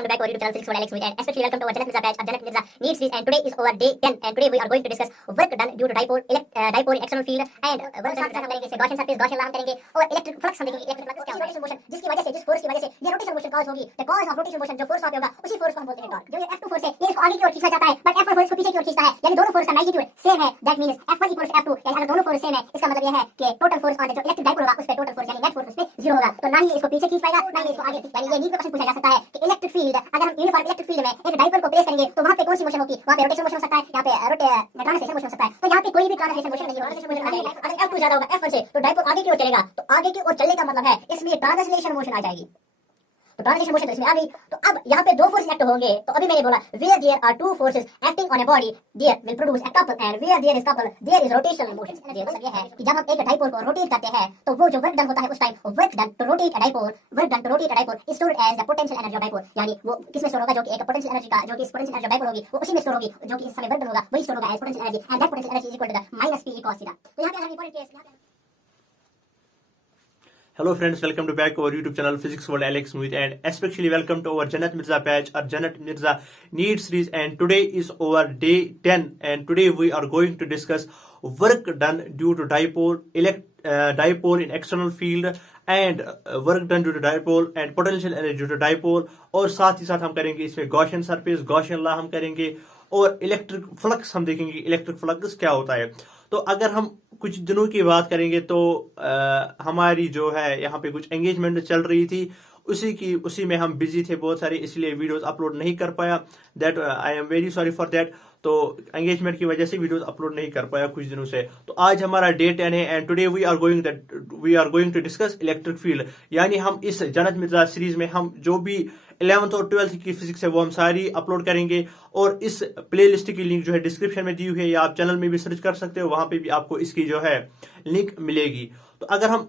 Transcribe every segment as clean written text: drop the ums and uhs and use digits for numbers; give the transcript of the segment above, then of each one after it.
welcome back to our YouTube channel Physics for Alex Smith, and especially welcome to our Janat Mirza batch of Janat Mirza Needs Quiz. And today is our day 10, and today we are going to discuss work done due to dipole in external field and work done हम करेंगे Gaussian surface, Gaussian law हम करेंगे और electric flux हम देखेंगे. Electric flux क्या होता है? रोटेशन मोशन जिसकी वजह से जिस फोर्स की वजह से ये रोटेशन मोशन कॉज होगी, the cause of rotation motion जो फोर्स वहां पे होगा उसी फोर्स को हम बोलते हैं टॉर्क. जो ये F2 फोर्स है ये इसको आगे की ओर खींचा जाता है, बट F1 फोर्स को पीछे की ओर खींचता है, यानी दोनों फोर्स का मैग्नीट्यूड सेम है. That means F1 equals F2, यानी अगर दोनों फोर्स सेम है इसका मतलब ये है कि टोटल फोर्स ऑन द जो इलेक्ट्रिक डाइपोल होगा उस पे टोटल फोर्स यानी नेट फोर्स उस पे 0 होगा. तो ना ही इसको पीछे खींच पाएगा ना ही इसको आगे खींच पाएगा. ये नीड का क्वेश्चन पूछा जा सकता है कि इलेक्ट्रिक फील्ड अगर हम यूनिफॉर्म इलेक्ट्रिक फील्ड में एक डाइपोल को प्लेस करेंगे तो वहां पे कौन सी मोशन होगी? वहां पे रोटेशन मोशन हो सकता है, यहां पे ट्रांसलेशन मोशन हो सकता है. तो यहां पे कोई भी ट्रांसलेशन मोशन नहीं होगा. अगर F2 ज्यादा होगा F1 से तो डाइपोल आगे की ओर चलेगा, तो आगे की ओर चलने का मतलब है इसमें ट्रांसलेशन मोशन आ जाएगी. तो ट्रांसलेशन मोशन तो इसमें आ गई. तो अब यहाँ पे दो फोर्स एक्ट होंगे. तो अभी मैंने बोला where there are two forces acting on a body there will produce a couple, and where there is couple there is rotational motion. मतलब ये है कि जब हम एक डाइपोल को रोटेट करते हैं तो वो जो वर्क डन होता है उस time work done to rotate a dipole is stored as the potential energy of dipole. यानी वो किसमें स्टोर होगा? जो कि एक पोटेंशियल एनर्जी का जो कि इस पोटेंशियल एनर्जी ऑफ डाइपोल होगी वो उसी में स्टोर होगी, जो कि इस समय वर्क डन होगा वही स्टोर होगा as potential energy, and that potential energy is equal to the minus p cos theta. तो यहाँ पे अगर important case Hello friends, welcome to back our YouTube channel Physics World Alex Smith, and especially welcome to our Janat Mirza batch or Janat Mirza Needs Series. And today is our day 10, and today we are going to discuss work done due to dipole in external field and work done due to dipole and potential energy due to dipole. और साथ ही साथ हम करेंगे इसमें Gaussian surface, Gaussian law हम करेंगे और electric flux हम देखेंगे इलेक्ट्रिक फ्लक्स क्या होता है. तो अगर हम कुछ दिनों की बात करेंगे तो हमारी जो है यहाँ पे कुछ एंगेजमेंट चल रही थी, उसी में हम बिजी थे बहुत सारे, इसलिए वीडियोस अपलोड नहीं कर पाया. That I am very sorry for that. तो एंगेजमेंट की वजह से वीडियोस अपलोड नहीं कर पाया कुछ दिनों से. तो आज हमारा डे 10 है, and today we are going to discuss electric field. यानी हम इस जनत मिर्जा सीरीज में हम जो भी 11th और 12th की फिजिक्स है वो हम सारी अपलोड करेंगे, और इस प्लेलिस्ट की लिंक जो है डिस्क्रिप्शन में दी हुई है, या आप चैनल में भी सर्च कर सकते हो, वहां पे भी आपको इसकी जो है लिंक मिलेगी. तो अगर हम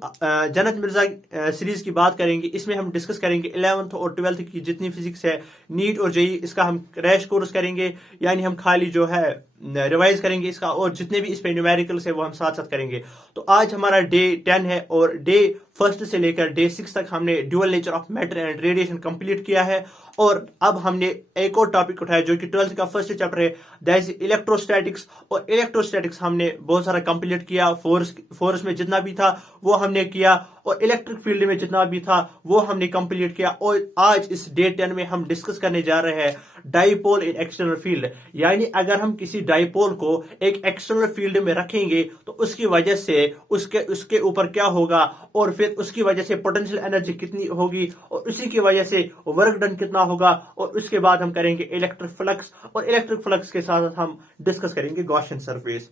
जनत मिर्जा सीरीज की बात करेंगे, इसमें हम डिस्कस करेंगे 11th और 12th की जितनी फिजिक्स है, नीट और जेई, इसका हम क्रैश कोर्स करेंगे. यानी हम खाली जो है रिवाइज करेंगे इसका, और जितने भी इस पे न्यूमेरिकल्स है वो हम साथ साथ करेंगे. तो आज हमारा डे 10 है, और डे 1 से लेकर डे 6 तक हमने dual nature of matter and radiation complete किया है. और अब हमने एक और टॉपिक उठाया जो कि 12th का फर्स्ट चैप्टर है, दैट इज इलेक्ट्रोस्टैटिक्स. और इलेक्ट्रोस्टैटिक्स हमने बहुत सारा कंप्लीट किया. फोर्स में जितना भी था वो हमने किया, और इलेक्ट्रिक फील्ड में जितना भी था वो हमने कंप्लीट किया. और आज इस डे 10 में हम डिस्कस करने जा रहे हैं डाइपोल इन एक्सटर्नल फील्ड. यानी अगर हम किसी डाइपोल को एक एक्सटर्नल फील्ड में रखेंगे तो उसकी वजह से उसके ऊपर क्या होगा, और फिर उसकी वजह से पोटेंशियल एनर्जी कितनी होगी, और उसी की वजह से वर्क डन कितना होगा. और उसके बाद हम करेंगे इलेक्ट्रिक फ्लक्स, और इलेक्ट्रिक फ्लक्स के साथ हम डिस्कस करेंगे गॉसियन सरफेस.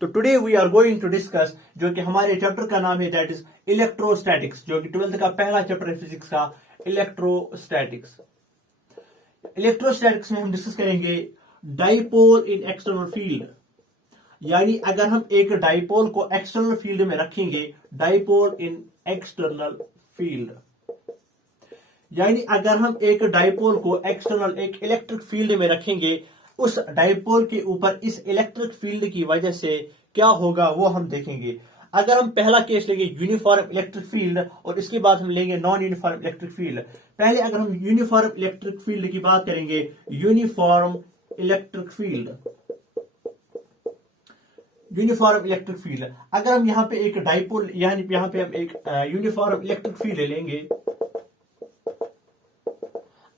तो today we are going to discuss जो कि हमारे चैप्टर का नाम है, दैट इज इलेक्ट्रोस्टैटिक्स, जो कि 12th का पहला चैप्टर है फिजिक्स का, इलेक्ट्रोस्टैटिक्स. इलेक्ट्रोस्टैटिक्स में हम डिस्कस करेंगे डाइपोल इन एक्सटर्नल फील्ड. यानी अगर हम एक डाइपोल को एक्सटर्नल फील्ड में रखेंगे, डाइपोल इन एक्सटर्नल फील्ड, यानी अगर हम एक डाइपोल को एक्सटर्नल एक इलेक्ट्रिक फील्ड में रखेंगे, उस डाइपोल के ऊपर इस इलेक्ट्रिक फील्ड की वजह से क्या होगा वो हम देखेंगे. अगर हम पहला केस लेंगे यूनिफॉर्म इलेक्ट्रिक फील्ड, और इसके बाद हम लेंगे नॉन यूनिफॉर्म इलेक्ट्रिक फील्ड. पहले अगर हम यूनिफॉर्म इलेक्ट्रिक फील्ड की बात करेंगे, uniform electric field, uniform electric field, अगर हम यहाँ पे एक डाइपोल, यानी यहाँ पे हम एक यूनिफॉर्म इलेक्ट्रिक फील्ड लेंगे,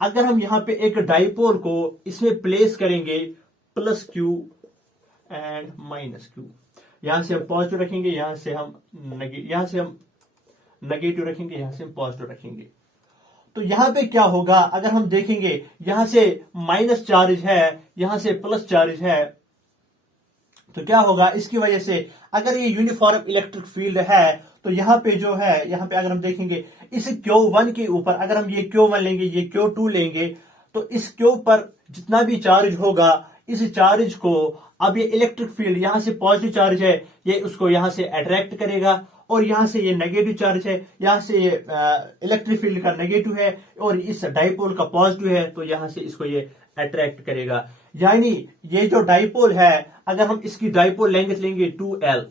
अगर हम यहाँ पे एक डाइपोल को इसमें प्लेस करेंगे plus Q and minus Q, यहां से हम पॉजिटिव रखेंगे, यहां से हम नेगेटिव रखेंगे, यहां से हम पॉजिटिव रखेंगे. तो यहां पे क्या होगा, अगर हम देखेंगे यहां से माइनस चार्ज है, यहां से प्लस चार्ज है, तो क्या होगा, इसकी वजह से अगर ये यूनिफॉर्म इलेक्ट्रिक फील्ड है तो यहाँ पे जो है, यहाँ पे अगर हम देखेंगे इस Q1 के ऊपर, अगर हम ये Q1 लेंगे, ये Q2 लेंगे, तो इस Q पर जितना भी चार्ज होगा, इस चार्ज को अब ये इलेक्ट्रिक फील्ड, यहां से पॉजिटिव चार्ज है, ये उसको यहां से अट्रैक्ट करेगा, और यहां से ये नेगेटिव चार्ज है, यहां से ये इलेक्ट्रिक फील्ड का नेगेटिव है, और इस डाइपोल का पॉजिटिव है, तो यहां से इसको ये अट्रैक्ट करेगा. यानी ये जो डाइपोल है, अगर हम इसकी डाइपोल लेंथ लेंगे 2L,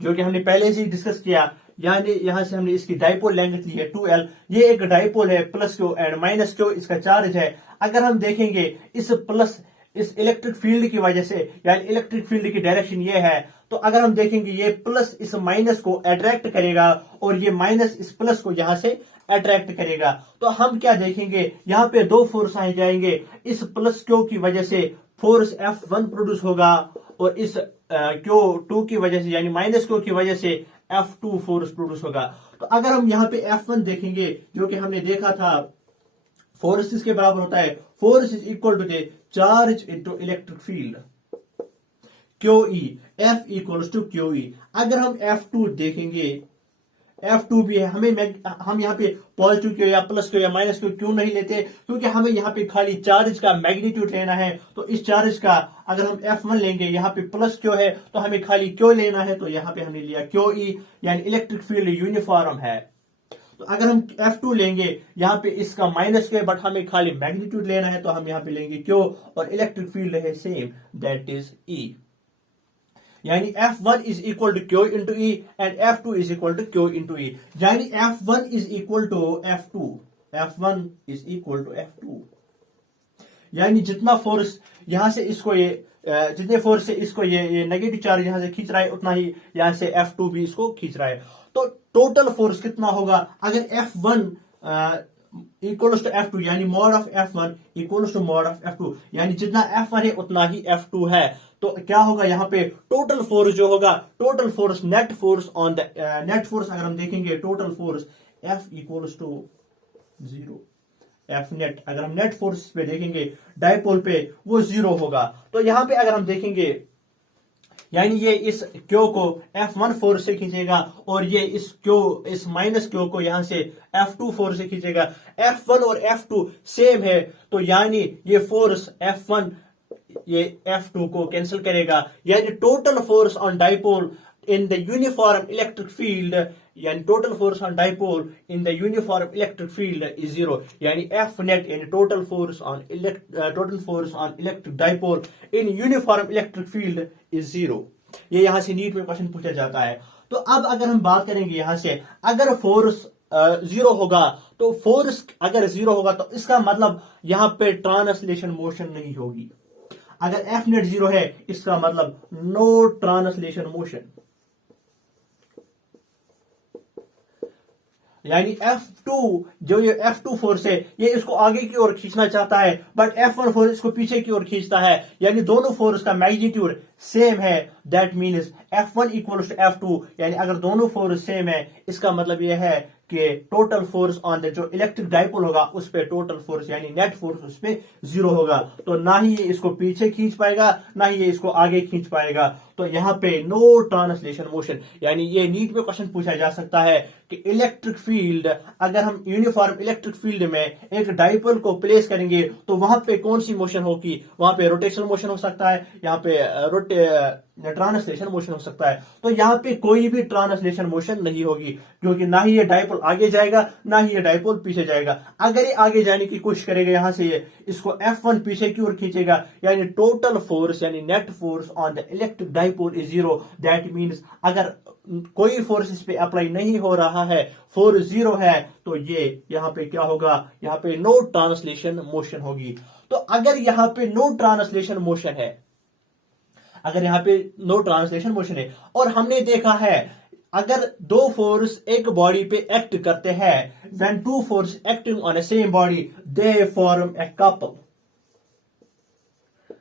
जो कि हमने पहले से ही डिस्कस किया, यानी यहां से हमने इसकी डाइपोल लेंथ ली है 2L। ये एक डाइपोल है plus Q and minus Q इसका चार्ज है। अगर हम देखेंगे इस इलेक्ट्रिक फील्ड की वजह से, यानी इलेक्ट्रिक फील्ड की डायरेक्शन ये है, तो अगर हम देखेंगे ये प्लस इस माइनस को अट्रैक्ट करेगा और ये माइनस इस प्लस को यहां से अट्रैक्ट करेगा। तो हम क्या देखेंगे, यहां पे दो फोर्स आ जाएंगे। इस प्लस क्यू की वजह से फोर्स F1 प्रोड्यूस होगा और इस Q2 की वजह से यानी माइनस क्यू की वजह से F2 फोर्स प्रोड्यूस होगा। तो अगर हम यहाँ पे F1 देखेंगे, जो कि हमने देखा था फोर्स इसके बराबर होता है, force is equal to the charge into electric field QE, F equals to QE। अगर हम F2 देखेंगे, F2 भी है, हम यहाँ पे पॉजिटिव क्यू या प्लस क्यू या माइनस क्यू क्यों नहीं लेते, क्योंकि हमें यहाँ पे खाली चार्ज का मैग्नीट्यूड लेना है। तो इस चार्ज का अगर हम F1 लेंगे, यहाँ पे प्लस क्यू है तो हमें खाली क्यू लेना है, तो यहाँ पे हमने लिया QE, यानी इलेक्ट्रिक फील्ड यूनिफॉर्म है। तो अगर हम F2 लेंगे, यहाँ पे इसका माइनस क्यू है बट हमें खाली मैग्नीट्यूड लेना है, तो हम यहाँ पे लेंगे क्यू और इलेक्ट्रिक फील्ड है सेम, दैट इज E। यानी F1 is equal to Q into E and F2 is equal to Q into E। यानी F1 is equal to F2, F1 is equal to F2। यानी जितना force यहां से इसको जितने force से इसको ये नेगेटिव चार्ज यहां से खींच रहा है, उतना ही यहां से F2 भी इसको खींच रहा है। तो टोटल फोर्स कितना होगा अगर F1 इक्वल्स टू F2, यानी mod of F1 equals to mod of F2, यानी जितना F1 है उतना ही F2 है। तो क्या होगा यहाँ पे टोटल फोर्स जो होगा, total force net force on the net force अगर हम देखेंगे total force F equals to 0, F net. अगर हम नेट फोर्स पे देखेंगे डाइपोल पे वो 0 होगा। तो यहाँ पे अगर हम देखेंगे, यानी ये इस क्यू को F1 फोर्स से खींचेगा और ये इस माइनस क्यू को यहां से F2 फोर्स से खींचेगा। F1 और F2 सेम है, तो यानी ये फोर्स F1 ये F2 को कैंसिल करेगा, यानी total force on dipole in the uniform electric field, यानी total force on dipole in the uniform electric field is 0। यानी F नेट यानी total force on electric dipole in uniform electric field is 0। ये यहां से NEET में question पूछा जाता है। तो अब अगर हम बात करेंगे यहां से, अगर फोर्स 0 होगा, तो फोर्स अगर 0 होगा तो इसका मतलब यहां पे ट्रांसलेशन मोशन नहीं होगी। अगर F नेट 0 है इसका मतलब नो ट्रांसलेशन मोशन, यानी F2 जो ये F2 फोर्स है ये इसको आगे की ओर खींचना चाहता है, बट F1 फोर्स इसको पीछे की ओर खींचता है, यानी दोनों फोर्स का मैग्नीट्यूड सेम है। That means F1 equals to F2, यानी अगर दोनों फोर्स सेम है इसका मतलब यह है कि टोटल फोर्स ऑन द जो इलेक्ट्रिक डाइपोल होगा उस पे टोटल फोर्स यानी नेट फोर्स उस पे 0 होगा। तो ना ही ये इसको पीछे खींच पाएगा ना ही ये इसको आगे खींच पाएगा। तो यहाँ पे नो ट्रांसलेशन मोशन, यानी ये नीट में क्वेश्चन पूछा जा सकता है कि इलेक्ट्रिक फील्ड, अगर हम यूनिफॉर्म इलेक्ट्रिक फील्ड में एक डाइपोल को प्लेस करेंगे तो वहां पे कौन सी मोशन होगी, वहां पे रोटेशनल मोशन हो सकता है, यहाँ पे ट्रांसलेशन मोशन हो सकता है। तो यहाँ पे कोई भी ट्रांसलेशन मोशन नहीं होगी, क्योंकि ना ही ये डाइपोल आगे जाएगा ना ही ये डाइपोल पीछे जाएगा। अगर ये आगे जाने की कोशिश करेगा यहां से ये इसको F1 पीछे की ओर खींचेगा, यानी टोटल फोर्स यानी net force on the electric dipole is 0। That means अगर कोई फोर्स इस पे अप्लाई नहीं हो रहा है, फोर्स 0 है, तो ये यहाँ पे क्या होगा, यहाँ पे नो ट्रांसलेशन मोशन होगी। तो अगर यहाँ पे नो ट्रांसलेशन मोशन है, अगर यहाँ पे नो ट्रांसलेशन मोशन है और हमने देखा है अगर दो फोर्स एक बॉडी पे एक्ट करते हैं, when two forces acting on a same body they form a couple,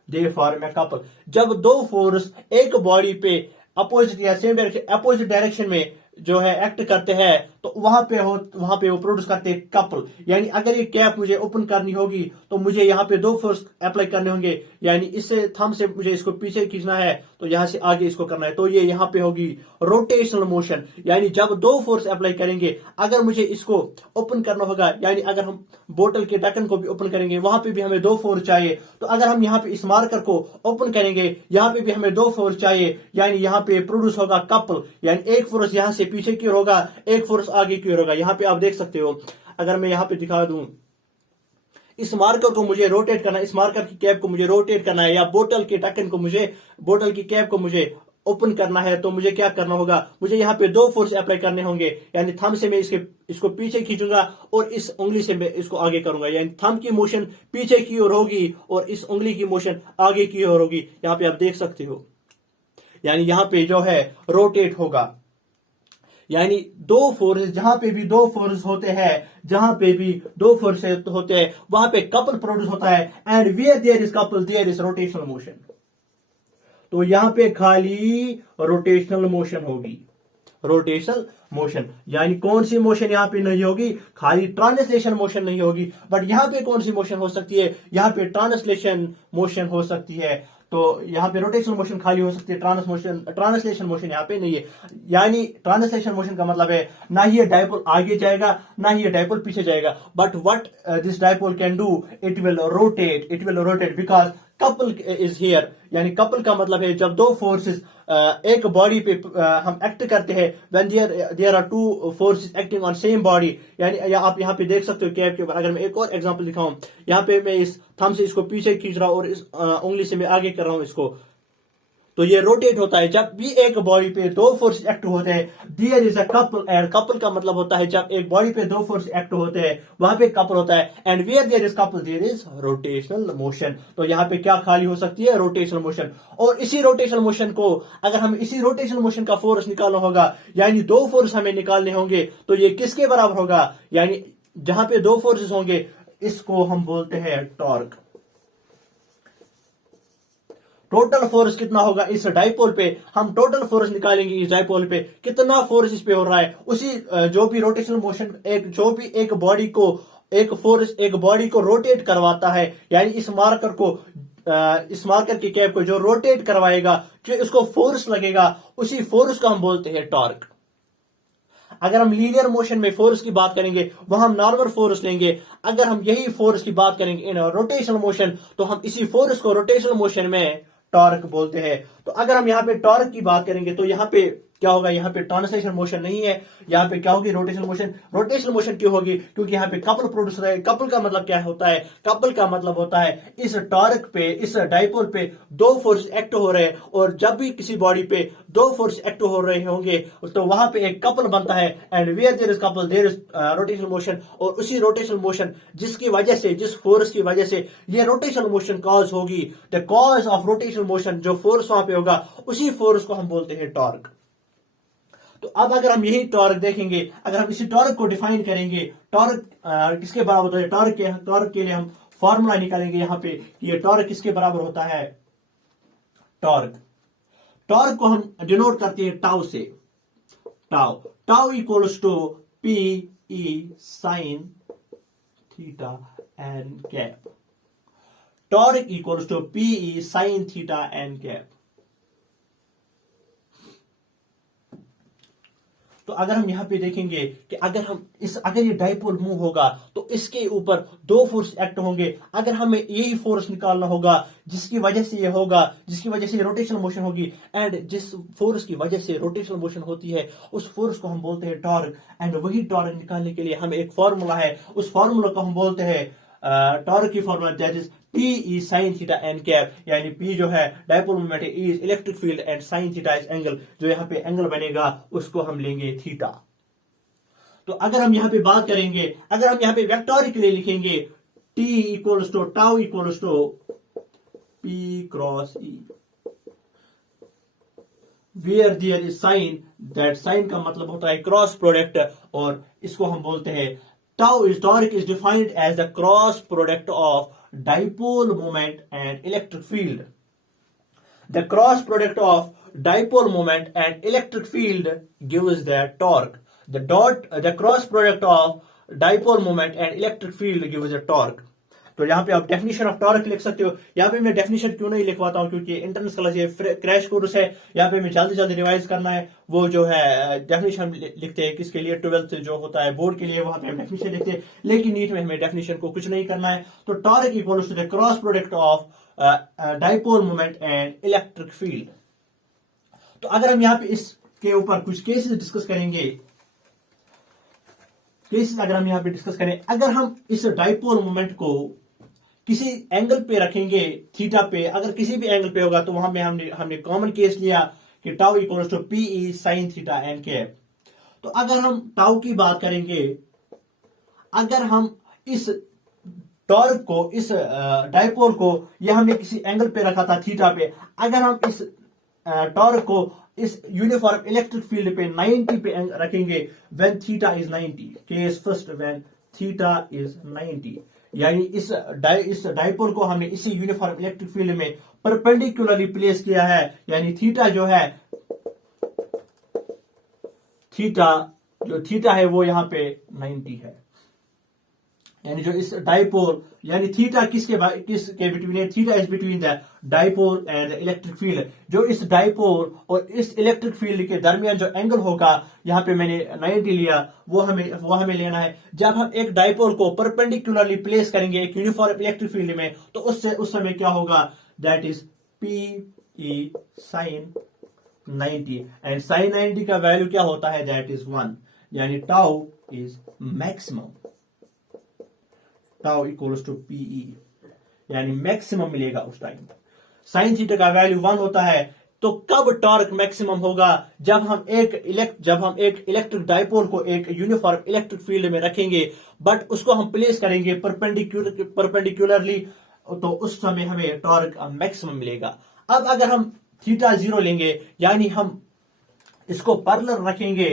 they form a couple। जब दो फोर्स एक बॉडी पे अपोजिट या सेम डायरेक्शन अपोजिट डायरेक्शन में जो है एक्ट करते हैं तो वहां पे वो प्रोड्यूस करते हैं कपल। यानी अगर ये कैप मुझे ओपन करनी होगी तो मुझे यहाँ पे दो फोर्स अप्लाई करने होंगे, यानी इससे थंब से मुझे इसको पीछे खींचना है तो यहां से आगे इसको करना है, तो ये यहाँ पे होगी रोटेशनल मोशन। यानी जब दो फोर्स अप्लाई करेंगे, अगर मुझे इसको ओपन करना होगा, यानी अगर हम बोतल के ढक्कन को भी ओपन करेंगे वहां पे भी हमें दो फोर्स चाहिए, तो अगर हम यहाँ पे इस मार्कर को ओपन करेंगे यहाँ पे भी हमें दो फोर्स चाहिए, यानी यहाँ पे प्रोड्यूस होगा कपल। यानी एक फोर्स यहाँ से पीछे की ओर होगा, एक फोर्स आगे की ओर होगा। यहाँ पे आप देख सकते हो, अगर मैं यहाँ पे दिखा दूं, इस मार्कर को मुझे रोटेट करना है, इस मार्कर की कैप को मुझे रोटेट करना है, या बोतल के ढक्कन को मुझे, बोतल की कैप को मुझे ओपन करना है तो मुझे क्या करना होगा, मुझे यहाँ पे 2 फोर्स अप्लाई करने होंगे। यानी थंब से मैं इसको पीछे खींचूंगा और इस उंगली से मैं इसको आगे करूंगा। यानी थंब की मोशन पीछे की ओर होगी और इस उंगली की मोशन आगे की ओर होगी। यहाँ पे आप देख सकते हो, यानी यहाँ पे जो है रोटेट होगा। यानी 2 फोर्स, जहां पे भी 2 फोर्स होते हैं, जहां पे भी 2 फोर्स होते हैं वहां पे कपल प्रोड्यूस होता है। And where there is couple there is rotational motion. तो यहां पे खाली रोटेशनल मोशन होगी, रोटेशनल मोशन। यानी कौन सी मोशन यहां पे नहीं होगी, खाली ट्रांसलेशन मोशन नहीं होगी। बट यहां पे कौन सी मोशन हो सकती है, यहां पे ट्रांसलेशन मोशन हो सकती है। तो यहां पे रोटेशनल मोशन खाली हो सकती है, ट्रांसलेशन मोशन यहां पे नहीं है। यानी ट्रांसलेशन मोशन का मतलब है ना ही ये डायपोल आगे जाएगा ना ही ये डायपोल पीछे जाएगा। But what this dipole can do, it will rotate because couple is here. यानी कपल का मतलब है जब 2 फोर्सेस एक बॉडी पे हम एक्ट करते हैं, when there are 2 forces acting on same body. यानी आप यहाँ पे देख सकते हो कैप के ऊपर। अगर मैं एक और एग्जांपल दिखाऊं, यहाँ पे मैं इस थंब से इसको पीछे खींच रहा हूं और इस उंगली से मैं आगे कर रहा हूं इसको, तो ये रोटेट होता है। जब भी एक बॉडी पे 2 फोर्स एक्ट होते हैं, there is a couple. And couple का मतलब होता है जब एक बॉडी पे 2 फोर्स एक्ट होते हैं वहां पे कपल होता है। And where there is couple there is rotational motion. तो यहाँ पे क्या खाली हो सकती है, रोटेशनल मोशन। और इसी रोटेशनल मोशन को अगर हम इसी रोटेशनल मोशन का फोर्स निकालना होगा, यानी 2 फोर्स हमें निकालने होंगे, तो ये किसके बराबर होगा, यानी जहां पे 2 फोर्सेस होंगे इसको हम बोलते हैं टॉर्क। टोटल फोर्स कितना होगा इस डाइपोल पे, हम टोटल फोर्स निकालेंगे इस डाइपोल पे, कितना फोर्स इस पे हो रहा है। उसी जो भी रोटेशनल मोशन, जो भी एक बॉडी को एक फोर्स एक बॉडी को रोटेट करवाता है, यानी इस मार्कर की कैप को जो रोटेट करवाएगा, जो इसको फोर्स लगेगा, उसी फोर्स को हम बोलते हैं टॉर्क। अगर हम लीनियर मोशन में फोर्स की बात करेंगे वहां हम नॉर्मल फोर्स लेंगे। अगर हम यही फोर्स की बात करेंगे इन रोटेशनल मोशन, तो हम इसी फोर्स को रोटेशनल मोशन में टॉर्क बोलते हैं। तो अगर हम यहाँ पे टॉर्क की बात करेंगे तो यहाँ पे क्या होगा, यहाँ पे ट्रांसलेशन मोशन नहीं है, यहाँ पे क्या होगी, रोटेशनल मोशन। रोटेशनल मोशन क्यों होगी, क्योंकि यहाँ पे कपल प्रोड्यूस हो रहा है। कपल का मतलब क्या होता है, कपल का मतलब होता है इस टॉर्क पे, इस डाइपोल पे 2 फोर्स एक्ट हो रहे हैं, और जब भी किसी बॉडी पे 2 फोर्स एक्ट हो रहे होंगे तो वहां पे एक कपल बनता है। And where there is couple there is rotational motion. और उसी रोटेशनल मोशन जिसकी वजह से, जिस फोर्स की वजह से ये रोटेशनल मोशन कॉज होगी, the cause of rotational motion, जो फोर्स वहां पे होगा उसी फोर्स को हम बोलते हैं टॉर्क। तो अब अगर हम यही टॉर्क देखेंगे, अगर हम इसी टॉर्क को डिफाइन करेंगे, टॉर्क किसके बराबर होता है, टॉर्क के लिए हम फॉर्मूला निकालेंगे यहाँ पे कि ये टॉर्क किसके बराबर होता है। टॉर्क को हम डिनोट करते हैं टाउ से। Tau equals to p e sine theta n cap. Torque equals to p e sine theta n cap. तो अगर हम यहां पे देखेंगे कि अगर ये डाइपोल मूव होगा तो इसके ऊपर 2 फोर्स एक्ट होंगे। अगर हमें यही फोर्स निकालना होगा जिसकी वजह से ये होगा, जिसकी वजह से रोटेशनल मोशन होगी, एंड जिस फोर्स की वजह से रोटेशनल मोशन होती है उस फोर्स को हम बोलते हैं टॉर्क। एंड वही टॉर्क निकालने के लिए हमें एक फॉर्मूला है, उस फॉर्मूला को हम बोलते हैं टॉर्क की formula, that is P E sin theta n cap. यानी P जो है डाइपोल मोमेंट है, E is electric field and sin theta is angle. जो यहाँ पे एंगल बनेगा उसको हम लेंगे थीटा। तो अगर हम यहाँ पे बात करेंगे, अगर हम यहाँ पे वेक्टोरिकली लिखेंगे T equals to tau equals to P cross E, where there is sign, that sign का मतलब होता है क्रॉस प्रोडक्ट, और इसको हम बोलते हैं torque is defined as the cross product of dipole moment and electric field. The cross product of dipole moment and electric field gives the torque. The cross product of dipole moment and electric field gives the torque. तो यहाँ पे आप definition of torque लिख सकते हो। यहाँ पे मैं डेफिनेशन क्यों नहीं लिखवाता हूँ, क्योंकि इंटरनेट क्लास ये क्रैश कोर्स है, यहाँ पे हमें जल्दी रिवाइज करना है। वो जो है डेफिनेशन लिखते हैं किसके लिए, 12th जो होता है बोर्ड के लिए, वहां पे हम डेफिनेशन लिखते हैं, लेकिन नीट में हमें डेफिनेशन को कुछ नहीं करना है। तो torque equals to the cross product of dipole moment and electric field. तो अगर हम यहाँ पे इसके ऊपर कुछ केसेस डिस्कस करेंगे, अगर हम यहाँ पे डिस्कस करें, अगर हम इस डाइपोल मोमेंट को किसी एंगल पे रखेंगे थीटा पे, अगर किसी भी एंगल पे होगा, तो वहां में हमने कॉमन केस लिया कि tau equals to p e sine theta n cap. तो अगर हम टाउ की बात करेंगे, अगर हम इस टॉर्क को, इस डाइपोल को, यह हमने किसी एंगल पे रखा था थीटा पे, अगर हम इस टॉर्क को इस यूनिफॉर्म इलेक्ट्रिक फील्ड पे 90 पे रखेंगे, when theta is 90, case first when theta is 90, यानी इस डाइपोल को हमने इसी यूनिफॉर्म इलेक्ट्रिक फील्ड में परपेंडिकुलरली प्लेस किया है, यानी थीटा जो है, थीटा है वो यहां पे 90 है, यानी जो इस डाइपोल, यानी थीटा किसके बिटवीन है, theta is between the dipole and the electric field. जो इस डाइपोल और इस इलेक्ट्रिक फील्ड के दरमियान जो एंगल होगा, यहां पे मैंने 90 लिया, वो हमें लेना है। जब हम एक डाइपोल को परपेंडिकुलरली प्लेस करेंगे एक यूनिफॉर्म इलेक्ट्रिक फील्ड में, तो उस समय क्या होगा, that is p e sine 90, and sine 90 का वैल्यू क्या होता है, दैट इज 1, यानी tau is maximum, tau equals to p e, यानी मैक्सिमम मिलेगा उस टाइम। साइन थीटा का वैल्यू 1 होता है। तो कब टॉर्क मैक्सिमम होगा, जब हम एक इलेक्ट्रिक डाइपोल को एक यूनिफॉर्म इलेक्ट्रिक फील्ड में रखेंगे, बट उसको हम प्लेस करेंगे परपेंडिकुलरली, तो उस समय हमें टॉर्क मैक्सिमम मिलेगा। अब अगर हम थीटा 0 लेंगे, यानी हम इसको पैरेलल रखेंगे,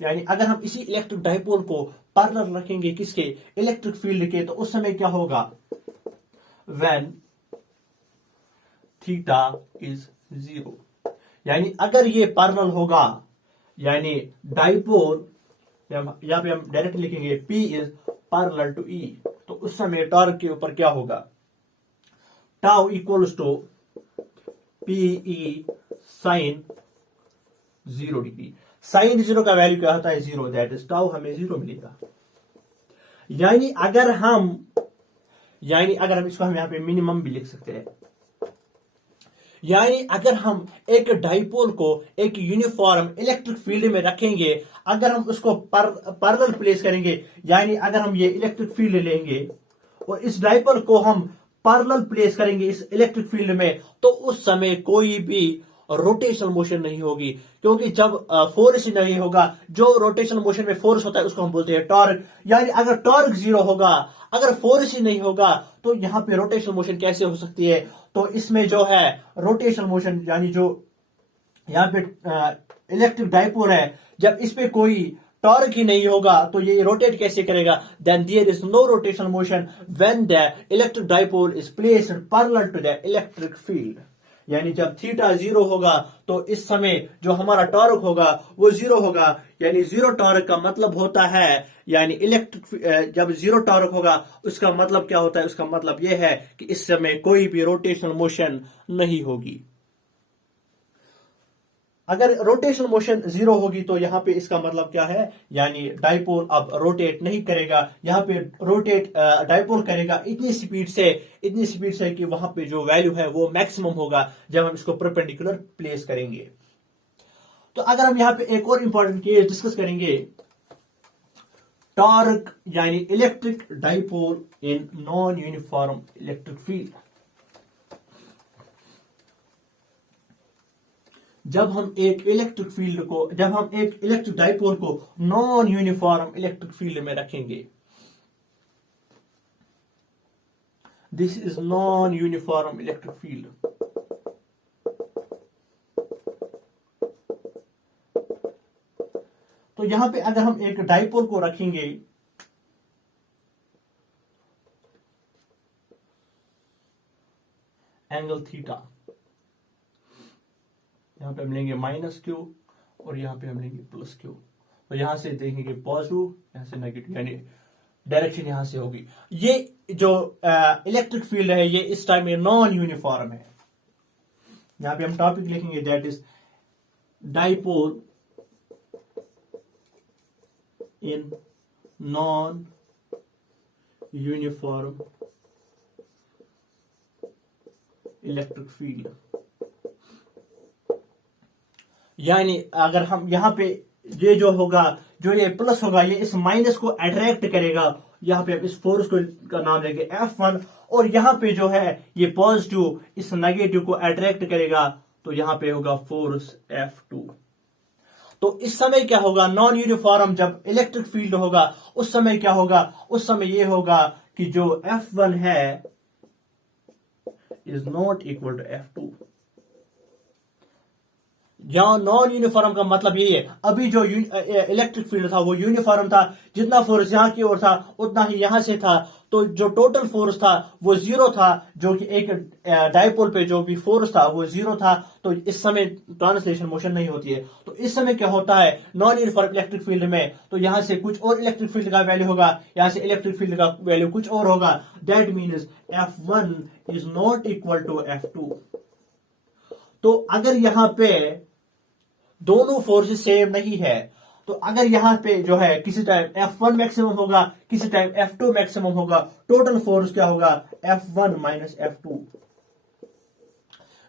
यानी अगर हम इसी इलेक्ट्रिक डाइपोल को पैरेलल रखेंगे किसके, इलेक्ट्रिक फील्ड के, तो उस समय क्या होगा, व्हेन थीटा इज 0, यानी अगर ये पैरेलल होगा, यानी डाइपोल, यहां पे हम डायरेक्ट लिखेंगे P is parallel to E, तो उस समय टॉर्क के ऊपर क्या होगा, tau equals to p e sine 0 degree. Sine 0 का वैल्यू क्या होता है, 0, दैट इज टाउ, हमें 0 मिलेगा। यानी अगर हम इसको हम यहां पे मिनिमम भी लिख सकते हैं, यानी अगर हम एक डाइपोल को एक यूनिफॉर्म इलेक्ट्रिक फील्ड में रखेंगे, अगर हम उसको पैरेलल प्लेस करेंगे, यानी अगर हम ये इलेक्ट्रिक फील्ड लेंगे और इस डाइपोल को हम पैरेलल प्लेस करेंगे इस इलेक्ट्रिक फील्ड में, तो उस समय कोई भी रोटेशनल मोशन नहीं होगी, क्योंकि जब फोर्स ही नहीं होगा, जो रोटेशनल मोशन में फोर्स होता है उसको हम बोलते हैं टॉर्क। यानी अगर टॉर्क 0 होगा, अगर फोर्स ही नहीं होगा, तो यहां पे रोटेशनल मोशन कैसे हो सकती है। तो इसमें जो है रोटेशनल मोशन, यानी जो यहां पे इलेक्ट्रिक डाइपोल है, जब इस पे कोई टॉर्क ही नहीं होगा, तो ये रोटेट कैसे करेगा, then there is no rotational motion when the electric dipole is placed parallel to the electric field. यानी जब थीटा 0 होगा, तो इस समय जो हमारा टॉर्क होगा वो 0 होगा, यानी 0 टॉर्क का मतलब होता है, यानी जब 0 टॉर्क होगा उसका मतलब क्या होता है, उसका मतलब यह है कि इस समय कोई भी रोटेशनल मोशन नहीं होगी। अगर रोटेशनल मोशन 0 होगी, तो यहां पे इसका मतलब क्या है, यानी डाइपोल अब रोटेट नहीं करेगा, यहां पे डाइपोल करेगा इतनी स्पीड से कि वहां पे जो वैल्यू है वो मैक्सिमम होगा जब हम इसको परपेंडिकुलर प्लेस करेंगे। तो अगर हम यहां पे एक और इंपॉर्टेंट केस डिस्कस करेंगे, टॉर्क यानी electric dipole in non uniform electric field. जब हम एक इलेक्ट्रिक डाइपोल को नॉन यूनिफॉर्म इलेक्ट्रिक फील्ड में रखेंगे, this is non uniform electric field. तो यहां पे अगर हम एक डाइपोल को रखेंगे, एंगल थीटा, यहां पे हम लेंगे -q और यहां पे हम लेंगे +q, तो यहां से देखेंगे पॉजिटिव, यहां से नेगेटिव, यानी डायरेक्शन यहां से होगी। ये जो इलेक्ट्रिक फील्ड है, ये इस टाइम में नॉन यूनिफॉर्म है। यहां पे हम टॉपिक लिखेंगे, that is dipole in non uniform electric field. यानी अगर हम यहां पे ये जो होगा, जो ये प्लस होगा, ये इस माइनस को अट्रैक्ट करेगा, यहां पे इस फोर्स का नाम लेंगे F1, और यहां पे जो है ये पॉजिटिव इस नेगेटिव को अट्रैक्ट करेगा, तो यहां पे होगा फोर्स F2। तो इस समय क्या होगा, नॉन यूनिफॉर्म जब इलेक्ट्रिक फील्ड होगा उस समय क्या होगा, उस समय ये होगा कि जो F1 है is not equal to F2। यहां नॉन यूनिफॉर्म का मतलब यही है, अभी जो इलेक्ट्रिक फील्ड था वो यूनिफॉर्म था, जितना फोर्स यहां की ओर था उतना ही यहां से था, तो जो टोटल फोर्स था वो जीरो था, जो कि एक डायपोल पे जो भी फोर्स था वो जीरो था। तो इस समय ट्रांसलेशन मोशन नहीं होती है। तो इस समय क्या होता है नॉन यूनिफॉर्म इलेक्ट्रिक फील्ड में, तो यहां से कुछ और इलेक्ट्रिक फील्ड का वैल्यू होगा, यहां से इलेक्ट्रिक फील्ड का वैल्यू कुछ और होगा। That means F1 is not equal to F2। तो अगर यहां पे दोनों फोर्सेस सेम नहीं है, तो अगर यहां पे जो है किसी टाइम F1 मैक्सिमम होगा, किसी टाइम F2 मैक्सिमम होगा, टोटल फोर्स क्या होगा F1 minus F2,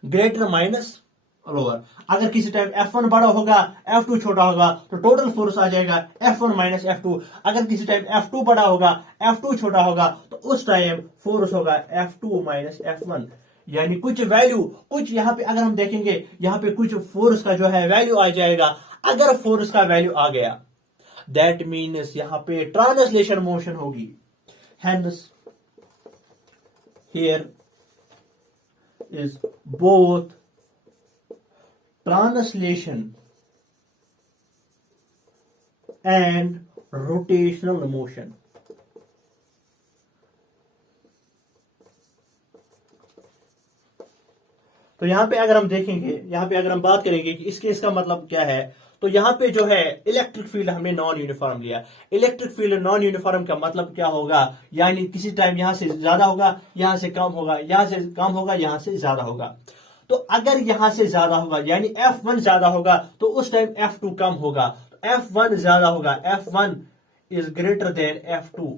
greater minus lower. अगर किसी टाइम F1 बड़ा होगा F2 छोटा होगा, तो टोटल फोर्स आ जाएगा F1 माइनस F2। अगर किसी टाइम F2 बड़ा होगा F2 छोटा होगा, तो उस टाइम फोर्स होगा F2 माइनस F1। यानी कुछ वैल्यू, कुछ यहां पे अगर हम देखेंगे यहां पे कुछ फोर्स का जो है वैल्यू आ जाएगा। अगर फोर्स का वैल्यू आ गया दैट मीन्स यहां पे ट्रांसलेशन मोशन होगी। Hence here is both translation and rotational motion. तो यहां पे अगर हम देखेंगे, यहां पे अगर हम बात करेंगे कि इसके इसका मतलब क्या है, तो यहां पे जो है इलेक्ट्रिक फील्ड हमने नॉन यूनिफॉर्म लिया। इलेक्ट्रिक फील्ड नॉन यूनिफॉर्म का मतलब क्या होगा, यानी किसी टाइम यहां से ज्यादा होगा, यहां से कम होगा, यहां से कम होगा, यहां से ज्यादा होगा। तो अगर यहां से ज्यादा होगा यानी F1 ज्यादा होगा, तो उस टाइम F2 कम होगा। F1 ज्यादा होगा, F1 is greater than F2,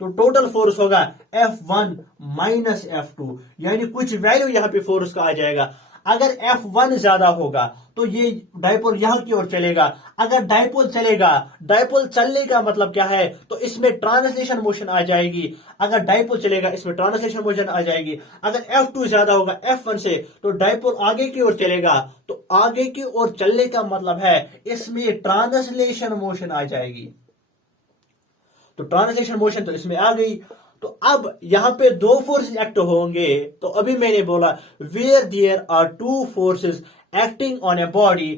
तो टोटल फोर्स होगा F1 माइनस F2, यानी कुछ वैल्यू यहां पे फोर्स का आ जाएगा। अगर F1 ज्यादा होगा तो ये डायपोल यहां की ओर चलेगा। अगर डायपोल चलेगा, डायपोल चलने का मतलब क्या है, तो इसमें ट्रांसलेशन मोशन आ जाएगी। अगर डायपोल चलेगा इसमें ट्रांसलेशन मोशन आ जाएगी। अगर F2 ज्यादा होगा F1 से, तो डायपोल आगे की ओर चलेगा, तो आगे की ओर चलने का मतलब है इसमें ट्रांसलेशन मोशन आ जाएगी। तो ट्रांसलेशन मोशन तो इसमें आ गई। तो अब यहां पे दो फोर्सेस एक्ट होंगे। तो अभी मैंने बोला where there are two forces acting on a body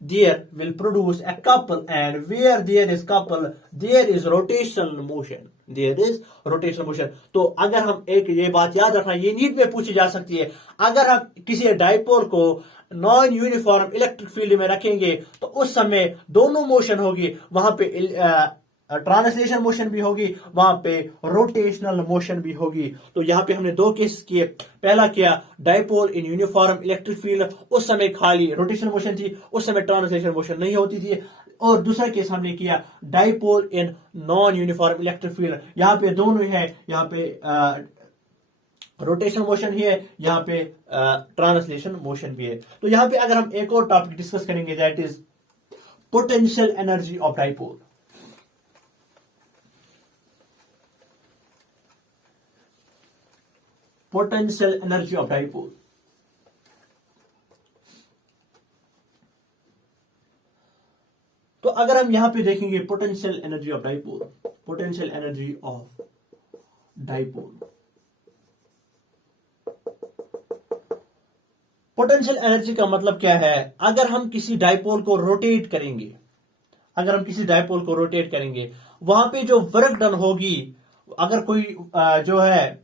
there will produce a couple, and where there is couple there is rotational motion, there is rotational motion. तो अगर हम एक ये बात याद रखना, ये नीट में पूछी जा सकती है, अगर हम किसी डायपोल को नॉन यूनिफॉर्म इलेक्ट्रिक फील्ड में रखेंगे तो उस समय दोनों मोशन होगी, वहां पे ट्रांसलेशन मोशन भी होगी, वहां पे रोटेशनल मोशन भी होगी। तो यहां पे हमने दो केस किए। पहला किया dipole in uniform electric field, उस समय खाली रोटेशनल मोशन थी, उस समय ट्रांसलेशन मोशन नहीं होती थी। और दूसरा केस हमने किया dipole in non uniform electric field, यहां पे दोनों है, यहां पे रोटेशनल मोशन ही है, यहां पे ट्रांसलेशन मोशन भी है। तो यहां पे अगर हम एक और टॉपिक डिस्कस करेंगे that is potential energy of dipole. Potential energy of dipole. तो अगर हम यहां पे देखेंगे potential energy of dipole, potential energy of dipole, potential energy का मतलब क्या है, अगर हम किसी डायपोल को रोटेट करेंगे, अगर हम किसी डायपोल को रोटेट करेंगे, वहां पे जो वर्क डन होगी, अगर कोई जो है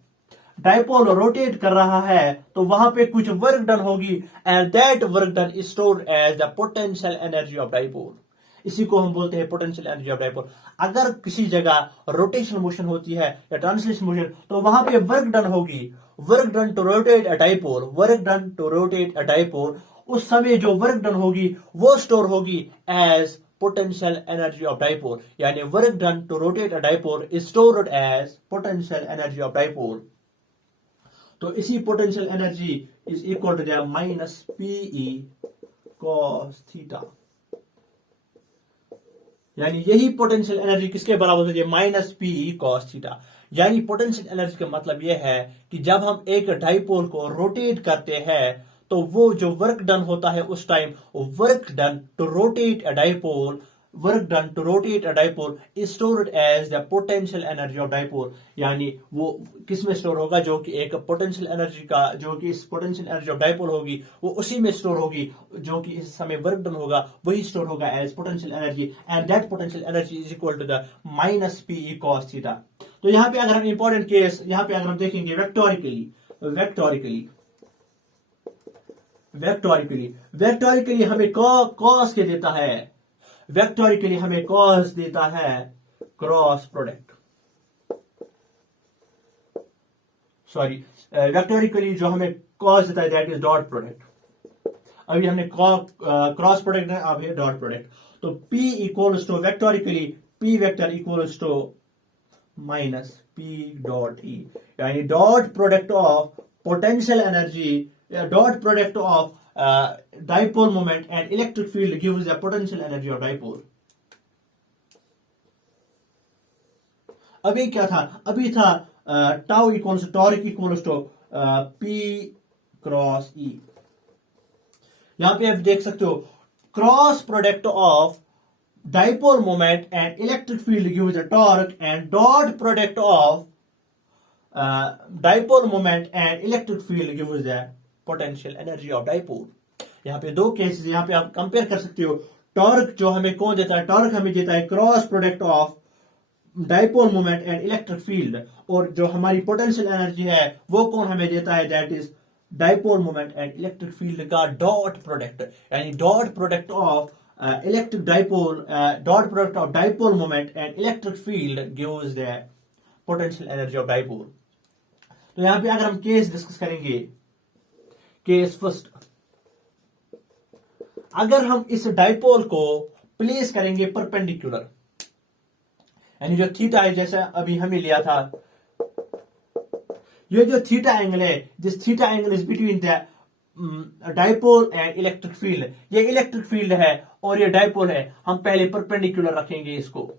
डायपोल रोटेट कर रहा है तो वहां पे कुछ वर्क डन होगी, and that work done is stored as the potential energy of dipole. इसी को हम बोलते हैं पोटेंशियल एनर्जी ऑफ डायपोल। अगर किसी जगह रोटेशनल मोशन होती है या ट्रांसलेशन मोशन, तो वहां पे वर्क डन होगी, work done to rotate a dipole, work done to rotate a dipole. उस समय जो वर्क डन होगी वो स्टोर होगी as potential energy of dipole, यानी work done to rotate a dipole is stored as potential energy of dipole. तो इसी potential energy is equal to the minus PE cos theta, यानी यही potential energy किसके बराबर होती है, माइनस पीई कॉस थीटा। यानी पोटेंशियल एनर्जी का मतलब यह है कि जब हम एक डायपोल को रोटेट करते हैं तो वो जो वर्क डन होता है उस time, work done to rotate a dipole, work done to rotate a dipole is stored as the potential energy of dipole. यानी वो किस में स्टोर होगा, जो कि एक पोटेंशियल एनर्जी का, जो कि इस पोटेंशियल एनर्जी ऑफ डाइपोल होगी वो उसी में स्टोर होगी, जो कि इस समय वर्क डन होगा वही स्टोर होगा as potential energy, and that potential energy is equal to the minus PE cos theta. तो यहाँ पे अगर हम इंपॉर्टेंट केस, यहाँ पे अगर हम देखेंगे वेक्टोरिकली हमें कॉस के देता है, वेक्टोरिकली हमें कॉस देता है क्रॉस प्रोडक्ट, सॉरी वेक्टोरिकली जो हमें कॉस देता है दैट इज डॉट प्रोडक्ट। अभी हमने क्रॉस प्रोडक्ट है, अब है डॉट प्रोडक्ट। तो P equals to vectorially P vector equals to minus P dot E, यानी dot product of potential energy, dot product of dipole moment and electric field gives the potential energy of dipole। अभी क्या था, अभी था tau equals torque equals to P cross E। यहां पे आप देख सकते हो cross product of dipole moment and electric field gives the torque, and dot product of dipole moment and electric field gives the potential energy of dipole. यहाँ पे दो cases, यहाँ पे आप कंपेयर कर सकते हो। टॉर्क जो हमें कौन देता है, टॉर्क हमें देता है cross product of dipole moment and electric field, और जो हमारी पोटेंशियल एनर्जी है वो कौन हमें देता है, that is dipole moment and electric field का डॉट प्रोडक्ट, यानी dot product of electric dipole, dot product of dipole moment and electric field gives the potential energy of dipole. तो यहाँ पे अगर हम केस डिस्कस करेंगे, केस फर्स्ट, अगर हम इस डाइपोल को प्लेस करेंगे परपेंडिकुलर, यानी जो थीटा है जैसा अभी हमें लिया था, ये जो थीटा एंगल है, this theta angle is between the dipole and electric field, ये इलेक्ट्रिक फील्ड है और ये डाइपोल है। हम पहले परपेंडिकुलर रखेंगे इसको,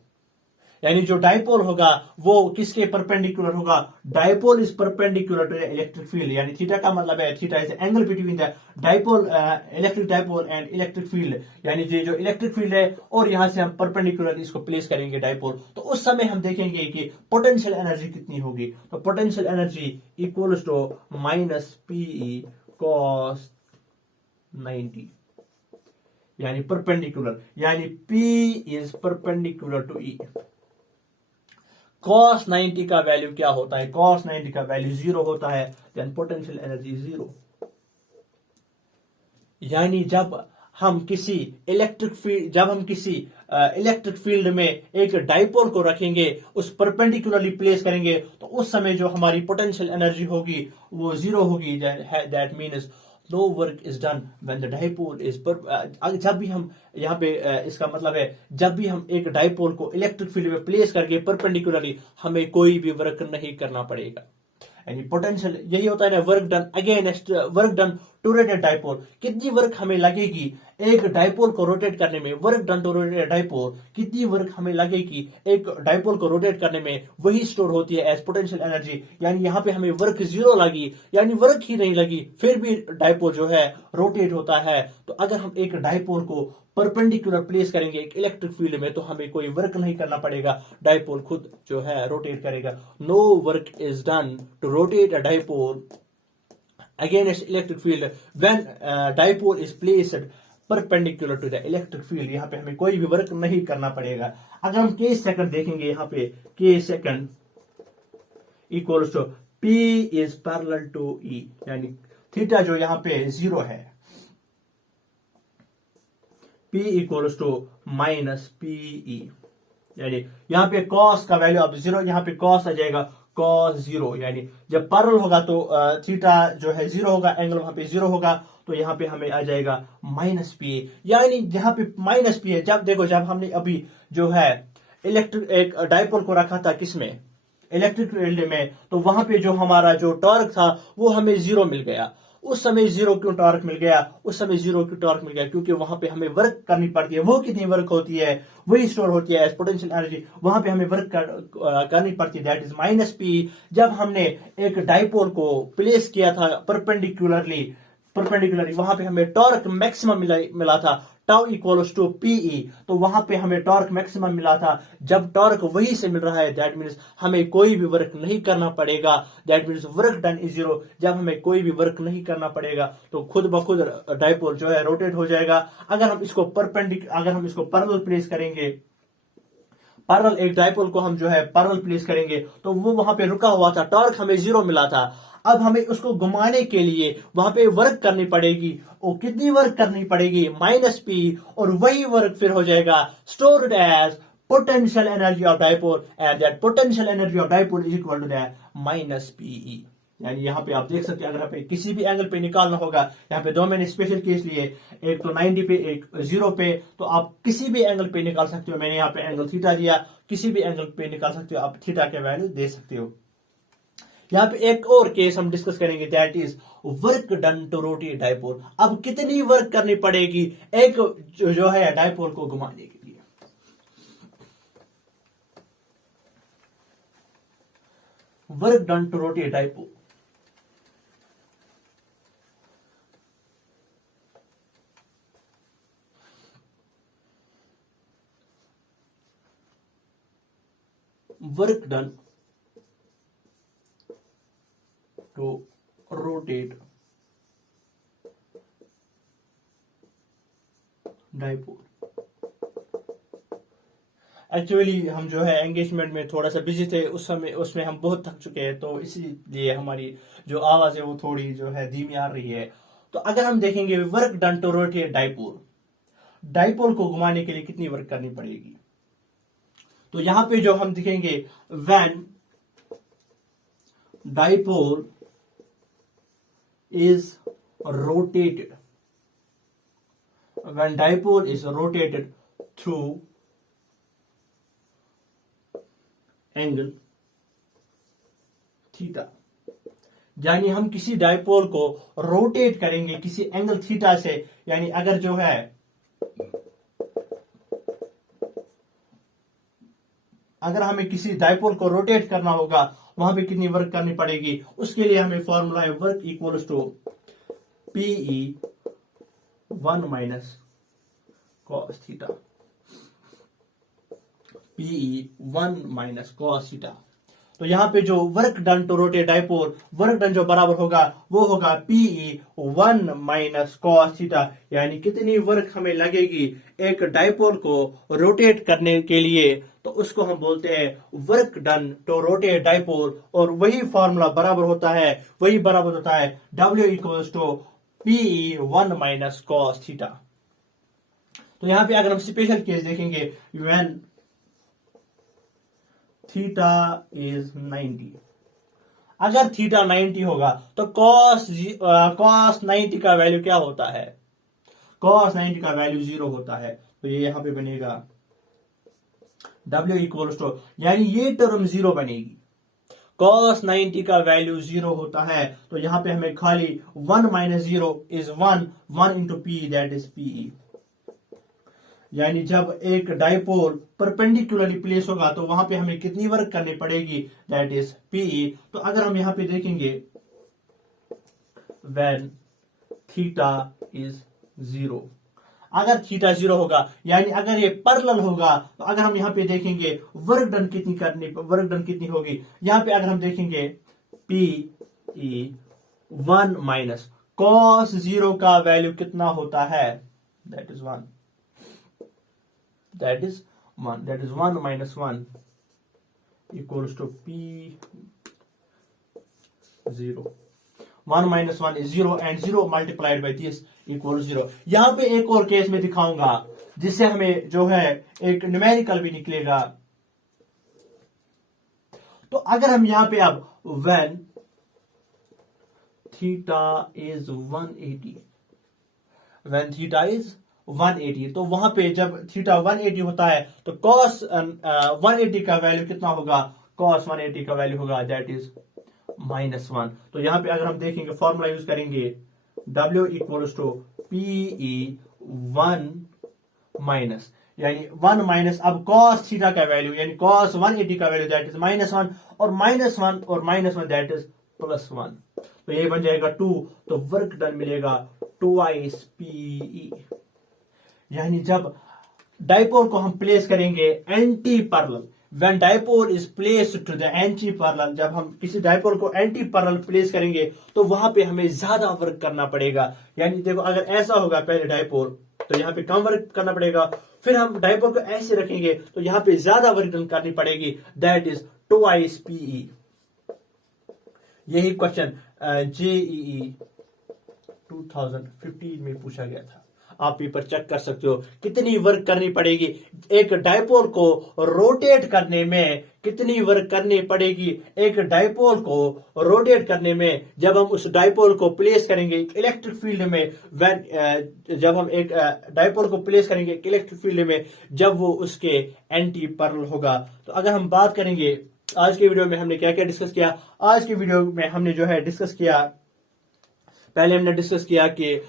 यानी जो डाइपोल होगा वो किसके परपेंडिकुलर होगा, dipole is perpendicular to the electric field, यानी थीटा का मतलब है theta is angle between the dipole, electric dipole and electric field, यानी ये जो इलेक्ट्रिक फील्ड है और यहां से हम परपेंडिकुलर इसको प्लेस करेंगे डाइपोल, तो उस समय हम देखेंगे कि पोटेंशियल एनर्जी कितनी होगी। तो potential energy equals to minus PE cos 90, यानी परपेंडिकुलर, यानी P is perpendicular to E। cos 90 का वैल्यू क्या होता है, cos 90 का वैल्यू 0 होता है, देन पोटेंशियल एनर्जी 0। यानी जब हम किसी इलेक्ट्रिक फील्ड में एक डाइपोल को रखेंगे, उस परपेंडिकुलरली प्लेस करेंगे, तो उस समय जो हमारी पोटेंशियल एनर्जी होगी वो 0 होगी। That means no work is done when the dipole is, जब भी हम यहाँ पे इसका मतलब है जब भी हम एक डाइपोल को इलेक्ट्रिक फील्ड में प्लेस करके परपेंडिकुलरली, हमें कोई भी वर्क नहीं करना पड़ेगा। यानी पोटेंशियल यही होता है ना, work done against, work done to rotate dipole, कितनी वर्क हमें लगेगी एक डाइपोल को रोटेट करने में, work done to rotate dipole, कितनी वर्क हमें लगेगी एक डाइपोल को रोटेट करने में, वही स्टोर होती है एज पोटेंशियल एनर्जी। यानी यहाँ पे हमें वर्क 0 लगी, यानी वर्क ही नहीं लगी, फिर भी डाइपोल जो है रोटेट होता है। तो अगर हम एक डाइपोल को परपेंडिकुलर प्लेस करेंगे एक इलेक्ट्रिक फील्ड में, तो हमें कोई वर्क नहीं करना पड़ेगा, डाइपोल खुद जो है रोटेट करेगा। No work is done to rotate a dipole against electric field when dipole is placed perpendicular to the electric field। यहाँ पे हमें कोई भी वर्क नहीं करना पड़ेगा। अगर हम केस सेकंड देखेंगे, यहाँ पे case second equals to P is parallel to E, यानी थीटा जो यहाँ पे 0 है, P equals to minus PE, यानी यहाँ पे cos का वैल्यू अब 0, यहाँ पे cos आ जाएगा cos 0, यानी जब पैरेलल होगा तो थीटा जो है 0 होगा, एंगल वहां पे 0 होगा, तो यहाँ पे हमें आ जाएगा माइनस पी, यानी यहाँ पे माइनस पी है। जब देखो, जब हमने अभी जो है इलेक्ट्रिक एक डाइपोल को रखा था किसमें, इलेक्ट्रिक फील्ड में, तो वहां पे जो हमारा जो टॉर्क था वो हमें 0 मिल गया। उस समय 0 क्यों टॉर्क मिल गया, उस समय 0 क्यों टॉर्क मिल गया, क्योंकि वहां पे हमें वर्क करनी पड़ती है। वो कितनी वर्क होती है, वही स्टोर होती है एज पोटेंशियल एनर्जी, वहां पे हमें वर्क करनी पड़ती है, दैट इज माइनस पी। जब हमने एक डाइपोल को प्लेस किया था परपेंडिकुलरली परपेंडिकुलरली, वहां पे हमें टॉर्क मैक्सिमम मिला था, टाउ इक्वल्स टू पीई। तो वहां पे हमें टॉर्क मैक्सिमम मिला था। जब टॉर्क वही से मिल रहा है, दैट मीन्स हमें कोई भी वर्क नहीं करना पड़ेगा, that means work done is zero. जब हमें कोई भी वर्क नहीं करना पड़ेगा तो खुद ब खुद डाइपोल जो है रोटेट हो जाएगा। अगर हम इसको पैरेलल प्लेस करेंगे, पैरेलल एक डाइपोल को हम जो है पैरेलल प्लेस करेंगे, तो वो वहां पे रुका हुआ था, टॉर्क हमें जीरो मिला था। अब हमें उसको घुमाने के लिए वहां पे वर्क करनी पड़ेगी, और कितनी वर्क करनी पड़ेगी, -p, और वही वर्क फिर हो जाएगा stored as potential energy of dipole, and that potential energy of dipole is equal to that -pe। यानी यहाँ पे आप देख सकते हैं, अगर हमें किसी भी एंगल पे निकालना होगा, यहाँ पे दो मैंने स्पेशल केस लिए, एक तो 90 पे, एक 0 पे, तो आप किसी भी एंगल पे निकाल सकते हो। मैंने यहाँ पे एंगल थीटा दिया, किसी भी एंगल पे निकाल सकते हो, आप थीटा के वैल्यू दे सकते हो। यहाँ पे एक और केस हम डिस्कस करेंगे, that is work done to rotate dipole. अब कितनी वर्क करनी पड़ेगी एक जो है डाइपोल को घुमाने के लिए। Work done to rotate dipole, work done to rotate dipole। Actually हम जो है एंगेजमेंट में थोड़ा सा बिजी थे उस समय, उसमें हम बहुत थक चुके हैं, तो इसीलिए हमारी जो आवाज है वो थोड़ी जो है धीमी आ रही है। तो अगर हम देखेंगे work done to rotate dipole, dipole को घुमाने के लिए कितनी वर्क करनी पड़ेगी, तो यहां पे जो हम दिखेंगे, when dipole is rotated, when dipole is rotated through angle theta, यानी हम किसी डाइपोल को रोटेट करेंगे किसी एंगल थीटा से। यानी अगर जो है अगर हमें किसी डाइपोल को रोटेट करना होगा, वहां पे कितनी वर्क करनी पड़ेगी, उसके लिए हमें फॉर्मूला है work equals to PE 1 minus cos theta, PE 1 minus cos theta. तो यहां पे जो work done to rotate dipole, work done जो बराबर होगा वो होगा पीई 1 माइनस कॉस थीटा। यानी कितनी वर्क हमें लगेगी एक डाइपोल को रोटेट करने के लिए, तो उसको हम बोलते हैं work done to rotate dipole. और वही फॉर्मूला बराबर होता है W equals to PE 1 minus cos theta. तो यहां पे अगर हम स्पेशल केस देखेंगे, व्हेन थीटा इज 90, अगर थीटा 90 होगा तो कॉस 90 का वैल्यू क्या होता है, कॉस 90 का वैल्यू 0 होता है। तो ये यहां पे बनेगा W इक्वल्स टू, यानी ये टर्म 0 बनेगी, cos 90 का वैल्यू 0 होता है। तो यहां पे हमें खाली 1 minus 0 is 1 into P, that is PE. यानी जब एक डाइपोल परपेंडिकुलरली प्लेस होगा तो वहां पे हमें कितनी वर्क करनी पड़ेगी, दैट इज पीई। तो अगर हम यहां पे देखेंगे, व्हेन थीटा इज 0, अगर थीटा 0 होगा, यानी अगर ये पैरेलल होगा, तो अगर हम यहां पे देखेंगे वर्क डन कितनी होगी, यहां पे अगर हम देखेंगे पीई 1 माइनस कॉस 0 का वैल्यू कितना होता है, that is 1, that is 1 minus 1 equals to p 0. 1 minus 1 is 0 and 0 multiplied by this equals 0. यहां पे एक और केस में दिखाऊंगा जिससे हमें जो है एक न्यूमेरिकल भी निकलेगा। तो अगर हम यहां पे अब when theta is 180, when theta is 180, तो वहां पे जब थीटा 180 होता है तो cos 180 का वैल्यू कितना होगा, cos 180 का वैल्यू होगा दैट इज -1। तो यहां पे अगर हम देखेंगे फॉर्मूला यूज करेंगे, W equals to PE 1 minus, यानी 1 माइनस अब cos थीटा का वैल्यू, यानी cos 180 का वैल्यू दैट इज -1, और -1 और -1 दैट इज +1, तो ये बन जाएगा 2, तो वर्क डन मिलेगा 2 PE। यानी जब डाइपोल को हम प्लेस करेंगे anti parallel, when dipole is placed to the anti parallel, जब हम किसी डाइपोल को एंटी पैरेलल प्लेस करेंगे तो वहां पे हमें ज्यादा वर्क करना पड़ेगा। यानी देखो अगर ऐसा होगा पहले डाइपोल तो यहाँ पे कम वर्क करना पड़ेगा, फिर हम डाइपोल को ऐसे रखेंगे तो यहाँ पे ज्यादा वर्क डन करनी पड़ेगी, दैट इज 2 PE। यही क्वेश्चन JEE 2015 में पूछा गया था। आप पेपर चेक कर सकते हो कितनी वर्क करनी पड़ेगी एक डाइपोल को रोटेट करने में, कितनी वर्क करनी पड़ेगी एक डाइपोल को रोटेट करने में जब हम उस डाइपोल को प्लेस करेंगे इलेक्ट्रिक फील्ड में। जब हम एक डाइपोल को प्लेस करेंगे इलेक्ट्रिक फील्ड में जब वो उसके एंटी पैरेलल होगा। तो अगर हम बात करेंगे आज के वीडियो में हमने क्या क्या डिस्कस किया, आज के वीडियो में हमने जो है डिस्कस किया, पहले हमने डिस्कस किया कि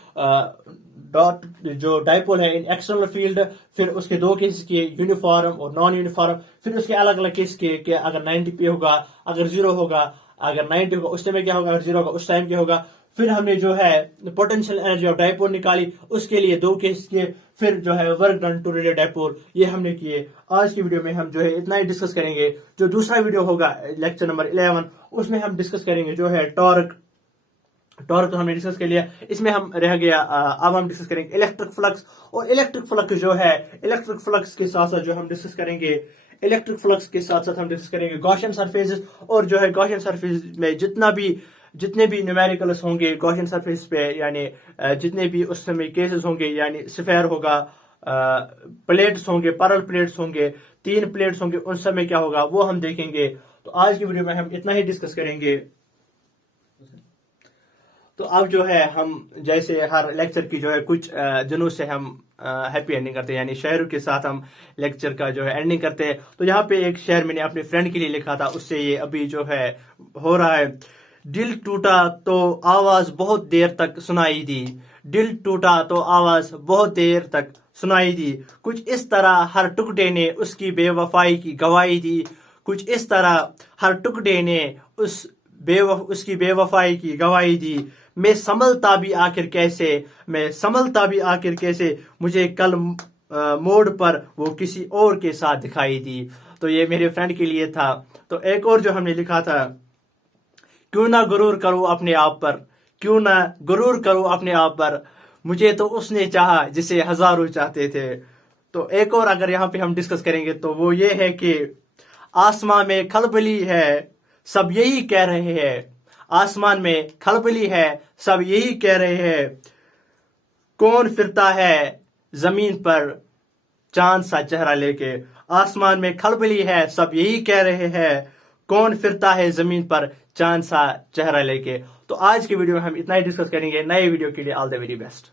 डॉट जो डाइपोल है इन एक्सटर्नल फील्ड, फिर उसके दो केसेस किए, यूनिफॉर्म और नॉन यूनिफॉर्म, फिर उसके अलग अलग केस किए कि अगर 90 पे होगा, अगर 0 होगा, अगर 90 होगा उस टाइम क्या होगा, अगर 0 होगा उस टाइम क्या होगा। फिर हमने जो है पोटेंशियल एनर्जी ऑफ डाइपोल निकाली, उसके लिए दो केस किए, फिर जो है work done to radiate dipole, ये हमने किए। आज की वीडियो में हम जो है इतना ही डिस्कस करेंगे। जो दूसरा वीडियो होगा लेक्चर नंबर 11 उसमें हम डिस्कस करेंगे जो है टॉर्क तो हमने डिस्कस कर लिया, इसमें हम रह गया। अब हम डिस्कस करेंगे इलेक्ट्रिक फ्लक्स, और इलेक्ट्रिक फ्लक्स जो है इलेक्ट्रिक फ्लक्स के साथ साथ जो हम डिस्कस करेंगे इलेक्ट्रिक फ्लक्स के साथ साथ हम डिस्कस करेंगे गॉसियन सरफेसेस, और जो है गॉसियन सरफेस में जितने भी न्यूमेरिकल्स होंगे गॉसियन सरफेस पे, यानी जितने भी उस समय केसेस होंगे, यानी स्फेयर होगा, प्लेट्स होंगे, पैरेलल प्लेट्स होंगे, 3 प्लेट्स होंगे, उन समय क्या होगा वो हम देखेंगे। तो आज की वीडियो में हम इतना ही डिस्कस करेंगे। तो अब जो है हम जैसे हर लेक्चर की जो है कुछ दिनों से हम हैप्पी एंडिंग करते हैं, यानी शेयरों के साथ हम लेक्चर का जो है एंडिंग करते हैं। तो यहाँ पे एक शेयर मैंने अपने फ्रेंड के लिए लिखा था, उससे ये अभी जो है हो रहा है। दिल टूटा तो आवाज बहुत देर तक सुनाई दी, दिल टूटा तो आवाज बहुत देर तक सुनाई दी, कुछ इस तरह हर टुकड़े ने उसकी बेवफाई की गवाही दी, कुछ इस तरह हर टुकड़े ने उसकी बेवफाई की गवाही दी। मैं संभलता भी आखिर कैसे, मुझे कल मोड़ पर वो किसी और के साथ दिखाई दी। तो ये मेरे फ्रेंड के लिए था। तो एक और जो हमने लिखा था, क्यों ना गुरूर करूं अपने आप पर, मुझे तो उसने चाहा जिसे हजारों चाहते थे। तो एक और अगर यहाँ पे हम डिस्कस करेंगे तो वो ये है कि आसमां में खलबली है सब यही कह रहे हैं, आसमान में खलबली है सब यही कह रहे हैं, कौन फिरता है जमीन पर चांद सा चेहरा लेके, आसमान में खलबली है सब यही कह रहे हैं, कौन फिरता है जमीन पर चांद सा चेहरा लेके। तो आज की वीडियो में हम इतना ही डिस्कस करेंगे। नए वीडियो के लिए ऑल द वेरी बेस्ट।